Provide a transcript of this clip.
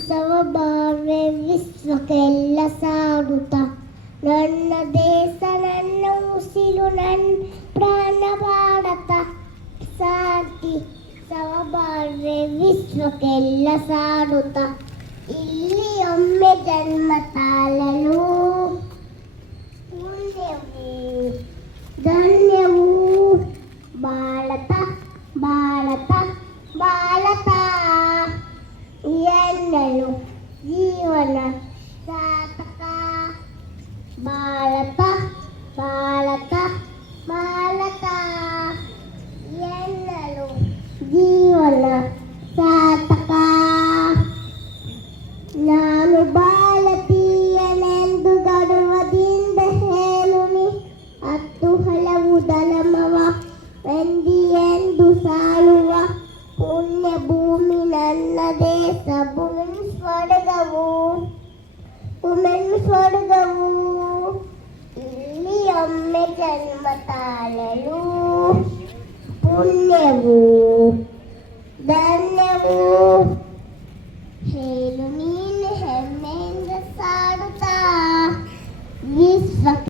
ಸಮಬಾಳ್ವೆ ವಿಶ್ವಕ್ಕೆಲ್ಲ ಸಾರುತ್ತ ನನ್ನ ದೇಶ ನನ್ನ ಉಸಿರು ನನ್ನ ಪ್ರಾಣ ಭಾರತ ಶಾಂತಿ ಸಮಬಾಳ್ವೆ ವಿಶ್ವಕ್ಕೆಲ್ಲ ಸಾರುತ್ತ ಇಲ್ಲಿ ಒಮ್ಮೆ ಜನ್ಮ ತಾಳಲು ಪುಣ್ಯವು ಧನ್ಯವು ಭಾರತ ಭಾರತ ಭಾರತ ಎನ್ನಲು ಜೀವನ ಸಾರ್ಥಕ ಭಾರತ ಭಾರತ ಭಾರತ ಎನ್ನಲು ಜೀವನ ಸಾರ್ಥಕ ನಾನು ಭಾರತೀಯನೆಂದು ಗರ್ವದಿಂದ ಹೇಳುನಿ ಹತ್ತು ಹಲವು ಧರ್ಮವ ಎಂದು ಸಾಳುವ ಪುಣ್ಯ ಭೂಮಿ ನನ್ನ ದೇಶ ಭೂಮಿ ಸ್ವರ್ಗವು ಸ್ವರ್ಗವು ಇಲ್ಲಿ ಒಮ್ಮೆ ಜನ್ಮ ತಾಳಲು ಪುಣ್ಯವು